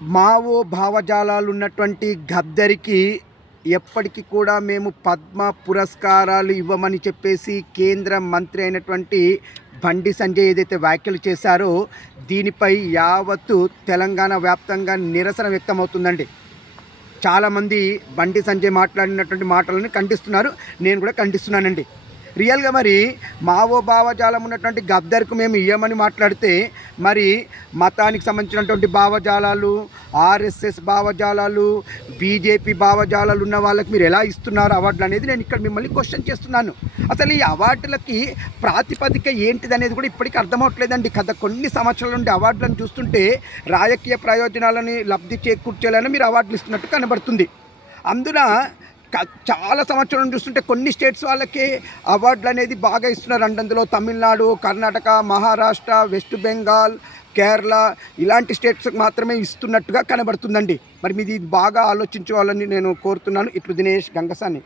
Mao భావజాలాలు ఉన్నటువంటి గద్దరికి ఎప్పటికీ కూడా మేము పద్మ పురస్కారాలు ఇవ్వమని చెప్పేసి కేంద్ర మంత్రి అయినటువంటి బండి సంజయ్ ఏదైతే వ్యాఖ్యలు చేశారో దీనిపై యావత్తు తెలంగాణ వ్యాప్తంగా నిరసన వ్యక్తమవుతుందండి. చాలామంది బండి సంజయ్ మాట్లాడినటువంటి మాటలను ఖండిస్తున్నారు. నేను కూడా ఖండిస్తున్నానండి. రియల్గా మరి మావో భావజాలం ఉన్నటువంటి గద్దర్కు మేము ఇయ్యమని మాట్లాడితే మరి మతానికి సంబంధించినటువంటి భావజాలాలు, ఆర్ఎస్ఎస్ భావజాలాలు, బీజేపీ భావజాలాలు ఉన్న వాళ్ళకి మీరు ఎలా ఇస్తున్నారు అవార్డులు అనేది నేను ఇక్కడ మిమ్మల్ని క్వశ్చన్ చేస్తున్నాను. అసలు ఈ అవార్డులకి ప్రాతిపదిక ఏంటిది అనేది కూడా ఇప్పటికీ అర్థమవట్లేదండి. గత కొన్ని సంవత్సరాల నుండి అవార్డులను చూస్తుంటే రాజకీయ ప్రయోజనాలని లబ్ధి చేకూర్చేలానే మీరు అవార్డులు ఇస్తున్నట్టు కనబడుతుంది. అందున చాలా సంవత్సరాలను చూస్తుంటే కొన్ని స్టేట్స్ వాళ్ళకి అవార్డులు అనేది బాగా ఇస్తున్నారు. అందులో తమిళనాడు, కర్ణాటక, మహారాష్ట్ర, వెస్ట్ బెంగాల్, కేరళ ఇలాంటి స్టేట్స్కి మాత్రమే ఇస్తున్నట్టుగా కనబడుతుందండి. మరి మీది బాగా ఆలోచించుకోవాలని నేను కోరుతున్నాను. ఇట్లు దినేష్ గంగసాని.